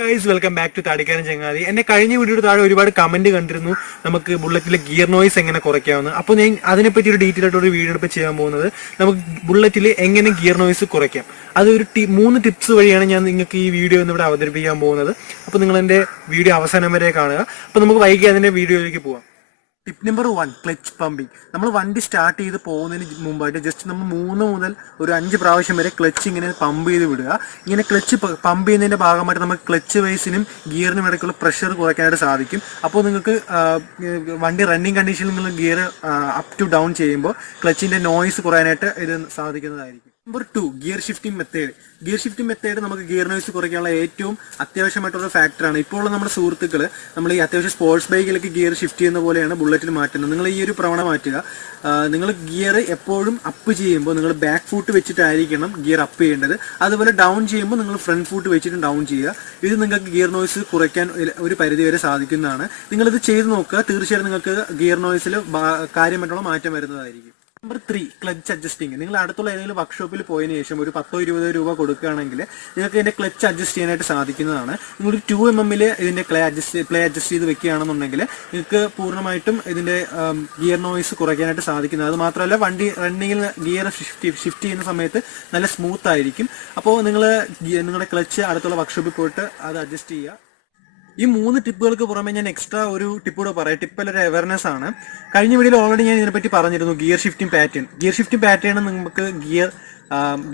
Guys welcome back to താടിക്കാരൻ ചങ്ങാതി. എന്നെ കഴിഞ്ഞ വീഡിയോയുടെ താഴെ ഒരുപാട് കമന്റ് കണ്ടിരുന്നു നമുക്ക് ബുള്ളറ്റിലെ ഗിയർ നോയ്സ് എങ്ങനെ കുറയ്ക്കാമെന്ന്. അപ്പോൾ ഞാൻ അതിനെപ്പറ്റി ഒരു ഡീറ്റെയിൽ ആയിട്ട് ഒരു വീഡിയോ ഇപ്പോൾ ചെയ്യാൻ പോകുന്നത് നമുക്ക് ബുള്ളറ്റിൽ എങ്ങനെ ഗിയർ നോയ്സ് കുറയ്ക്കാം. അതൊരു 3 ടിപ്സ് വഴിയാണ് ഞാൻ നിങ്ങൾക്ക് ഈ വീഡിയോ ഇവിടെ അവതരിപ്പിക്കാൻ പോകുന്നത്. അപ്പോൾ നിങ്ങൾ എൻ്റെ വീഡിയോ അവസാനം വരെ കാണുക. അപ്പോൾ നമുക്ക് വൈകി അതിൻ്റെ വീഡിയോയിലേക്ക് പോവാം. Tip number 1, clutch pumping. നമ്മൾ വണ്ടി സ്റ്റാർട്ട് ചെയ്ത് പോകുന്നതിന് മുമ്പായിട്ട് ജസ്റ്റ് നമ്മൾ 3 മുതൽ ഒരു 5 പ്രാവശ്യം വരെ ക്ലച്ച് ഇങ്ങനെ പമ്പ് ചെയ്ത് വിടുക. ഇങ്ങനെ ക്ലച്ച് പമ്പ് ചെയ്യുന്നതിൻ്റെ ഭാഗമായിട്ട് നമുക്ക് ക്ലച്ച് വൈസിനും ഗിയറിനും ഇടയ്ക്കുള്ള പ്രഷർ കുറയ്ക്കാനായിട്ട് സാധിക്കും. അപ്പോൾ നിങ്ങൾക്ക് വണ്ടി റണ്ണിങ് കണ്ടീഷനിൽ നിങ്ങൾ ഗിയർ അപ്പ് ടു ഡൗൺ ചെയ്യുമ്പോൾ ക്ലച്ചിൻ്റെ നോയ്സ് കുറയാനായിട്ട് ഇത് സാധിക്കുന്നതായിരിക്കും. Number 2, gear shifting method. Gear shifting method നമുക്ക് ഗിയർ നോയ്സ് കുറയ്ക്കാനുള്ള ഏറ്റവും അത്യാവശ്യമായിട്ടുള്ള ഫാക്ടറാണ്. ഇപ്പോൾ നമ്മുടെ സുഹൃത്തുക്കൾ നമ്മൾ ഈ അത്യാവശ്യം സ്പോർട്സ് ബൈക്കിലേക്ക് ഗിയർ ഷിഫ്റ്റ് ചെയ്യുന്ന പോലെയാണ് ബുള്ളറ്റിൽ മാറ്റുന്നത്. നിങ്ങൾ ഈ ഒരു പ്രവണത മാറ്റുക. നിങ്ങൾ ഗിയർ എപ്പോഴും അപ്പ് ചെയ്യുമ്പോൾ നിങ്ങൾ ബാക്ക് ഫൂട്ട് വെച്ചിട്ടായിരിക്കണം ഗിയർ അപ്പ് ചെയ്യേണ്ടത്. അതുപോലെ ഡൗൺ ചെയ്യുമ്പോൾ നിങ്ങൾ ഫ്രണ്ട് ഫൂട്ട് വെച്ചിട്ട് ഡൗൺ ചെയ്യുക. ഇത് നിങ്ങൾക്ക് ഗിയർ നോയ്സ് കുറയ്ക്കാൻ ഒരു പരിധി വരെ സാധിക്കുന്നതാണ്. നിങ്ങളിത് ചെയ്ത് നോക്കുക. തീർച്ചയായിട്ടും നിങ്ങൾക്ക് ഗിയർ നോയ്സിൽ കാര്യമായിട്ടുള്ള മാറ്റം വരുന്നതായിരിക്കും. Number 3, clutch adjusting. നിങ്ങൾ അടുത്തുള്ള ഏതെങ്കിലും വർക്ക്ഷോപ്പിൽ പോയതിനു ശേഷം ഒരു 10-20 രൂപ കൊടുക്കുകയാണെങ്കിൽ നിങ്ങൾക്ക് ഇതിന്റെ ക്ലച്ച് അഡ്ജസ്റ്റ് ചെയ്യാനായിട്ട് സാധിക്കുന്നതാണ്. നിങ്ങൾ 2mm ഇതിന്റെ പ്ലേ അഡ്ജസ്റ്റ് ചെയ്ത് വെക്കുകയാണെന്നുണ്ടെങ്കിൽ നിങ്ങൾക്ക് പൂർണ്ണമായിട്ടും ഇതിന്റെ ഗിയർ നോയ്സ് കുറയ്ക്കാനായിട്ട് സാധിക്കുന്നത്. അത് മാത്രമല്ല വണ്ടി റണ്ണിങ്ങിൽ ഗിയർ ഷിഫ്റ്റ് ചെയ്യുന്ന സമയത്ത് നല്ല സ്മൂത്ത് ആയിരിക്കും. അപ്പോൾ നിങ്ങളുടെ ക്ലച്ച് അടുത്തുള്ള വർക്ക്ഷോപ്പിൽ പോയിട്ട് അത് അഡ്ജസ്റ്റ് ചെയ്യുക. ഈ 3 ടിപ്പുകൾക്ക് പുറമെ ഞാൻ എക്സ്ട്രാ ഒരു ടിപ്പ് കൂടെ പറയാം. ടിപ്പിലൊരു അവയർനെസ് ആണ്. കഴിഞ്ഞ വീഡിയോയിൽ ഓൾറെഡി ഞാൻ ഇതിനെപ്പറ്റി പറഞ്ഞിരുന്നു. ഗിയർ ഷിഫ്റ്റിംഗ് പാറ്റേൺ നമുക്ക്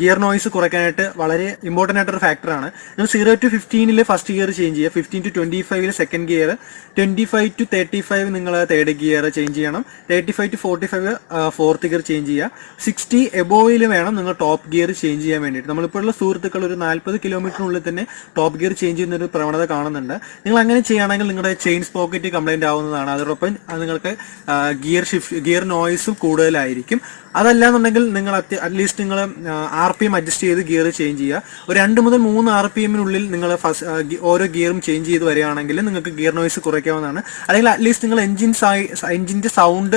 ഗിയർ നോയ്സ് കുറയ്ക്കാനായിട്ട് വളരെ ഇമ്പോർട്ടൻ്റ് ആയിട്ടൊരു ഫാക്ടറാണ്. നിങ്ങൾ 0 to 15 ഫസ്റ്റ് ഗിയർ ചേഞ്ച് ചെയ്യുക, 15 to 25 സെക്കൻഡ് ഗിയർ, 25 to 35 നിങ്ങൾ തേർഡ് ഗിയർ ചേഞ്ച് ചെയ്യണം, 35 to 45 ഫോർത്ത് ഗിയർ ചേഞ്ച് ചെയ്യുക, 60 എബോവിൽ വേണം നിങ്ങൾ ടോപ്പ് ഗിയർ ചേഞ്ച് ചെയ്യാൻ വേണ്ടിയിട്ട്. നമ്മളിപ്പോഴുള്ള സുഹൃത്തുക്കൾ ഒരു 40 കിലോമീറ്ററിനുള്ളിൽ തന്നെ ടോപ്പ് ഗിയർ ചേഞ്ച് ചെയ്യുന്ന ഒരു പ്രവണത കാണുന്നുണ്ട്. നിങ്ങൾ അങ്ങനെ ചെയ്യുകയാണെങ്കിൽ നിങ്ങളുടെ ചെയിൻ സ്പോക്കറ്റ് കംപ്ലൈന്റ് ആവുന്നതാണ്. അതോടൊപ്പം നിങ്ങൾക്ക് ഗിയർ നോയ്സും കൂടുതലായിരിക്കും. അതല്ലാന്നുണ്ടെങ്കിൽ നിങ്ങൾ അറ്റ്ലീസ്റ്റ് നിങ്ങൾ RPM അഡ്ജസ്റ്റ് ചെയ്ത് ഗിയർ ചേഞ്ച് ചെയ്യുക. ഒരു 2 മുതൽ 3 RPMനുള്ളിൽ നിങ്ങൾ ഓരോ ഗിയറും ചേഞ്ച് ചെയ്ത് വരികയാണെങ്കിൽ നിങ്ങൾക്ക് ഗിയർ നോയ്സ് കുറയ്ക്കാവുന്നതാണ്. അല്ലെങ്കിൽ അറ്റ്ലീസ്റ്റ് നിങ്ങൾ എഞ്ചിന്റെ സൗണ്ട്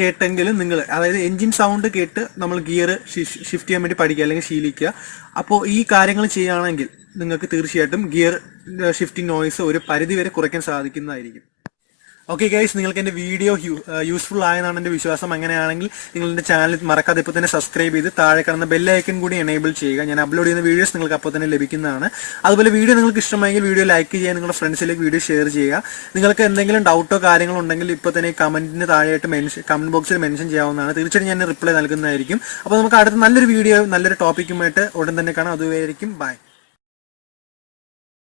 കേട്ടെങ്കിലും അതായത് എഞ്ചിൻ സൗണ്ട് കേട്ട് നമ്മൾ ഗിയർ ഷിഫ്റ്റ് ചെയ്യാൻ വേണ്ടി പഠിക്കുക അല്ലെങ്കിൽ ശീലിക്കുക. അപ്പോൾ ഈ കാര്യങ്ങൾ ചെയ്യുകയാണെങ്കിൽ നിങ്ങൾക്ക് തീർച്ചയായിട്ടും ഗിയർ ഷിഫ്റ്റിംഗ് നോയ്സ് ഒരു പരിധി വരെ കുറയ്ക്കാൻ സാധിക്കുന്നതായിരിക്കും. ഓക്കെ ഗൈസ്, നിങ്ങൾക്ക് എൻ്റെ വീഡിയോ യൂസ്ഫുൾ ആയെന്നാണ് എൻ്റെ വിശ്വാസം. അങ്ങനെയാണെങ്കിൽ നിങ്ങൾ എൻ്റെ ചാനൽ മറക്കാതെ ഇപ്പോൾ തന്നെ സബ്സ്ക്രൈബ് ചെയ്ത് താഴെ കാണുന്ന ബെല്ലൈക്കൺ കൂടി എനേബിൾ ചെയ്യുക. ഞാൻ അപ്ലോഡ് ചെയ്യുന്ന വീഡിയോസ് നിങ്ങൾക്ക് അപ്പോൾ തന്നെ ലഭിക്കുന്നതാണ്. അതുപോലെ വീഡിയോ നിങ്ങൾക്ക് ഇഷ്ടമായെങ്കിൽ വീഡിയോ ലൈക്ക് ചെയ്യുക, നിങ്ങളുടെ ഫ്രണ്ട്സിലേക്ക് വീഡിയോ ഷെയർ ചെയ്യുക. നിങ്ങൾക്ക് എന്തെങ്കിലും ഡൗട്ടോ കാര്യങ്ങളോ ഉണ്ടെങ്കിൽ ഇപ്പോൾ തന്നെ കമന്റിന് താഴെയായിട്ട് കമന്റ് ബോക്സിൽ മെൻഷൻ ചെയ്യാവുന്നതാണ്. തീർച്ചയായിട്ടും ഞാൻ റിപ്ലൈ നൽകുന്നതായിരിക്കും. അപ്പോൾ നമുക്ക് അടുത്ത നല്ലൊരു വീഡിയോ നല്ലൊരു ടോപ്പിക്കുമായിട്ട് ഉടൻ തന്നെ കാണാം. അതുവരെയായിരിക്കും ബൈ.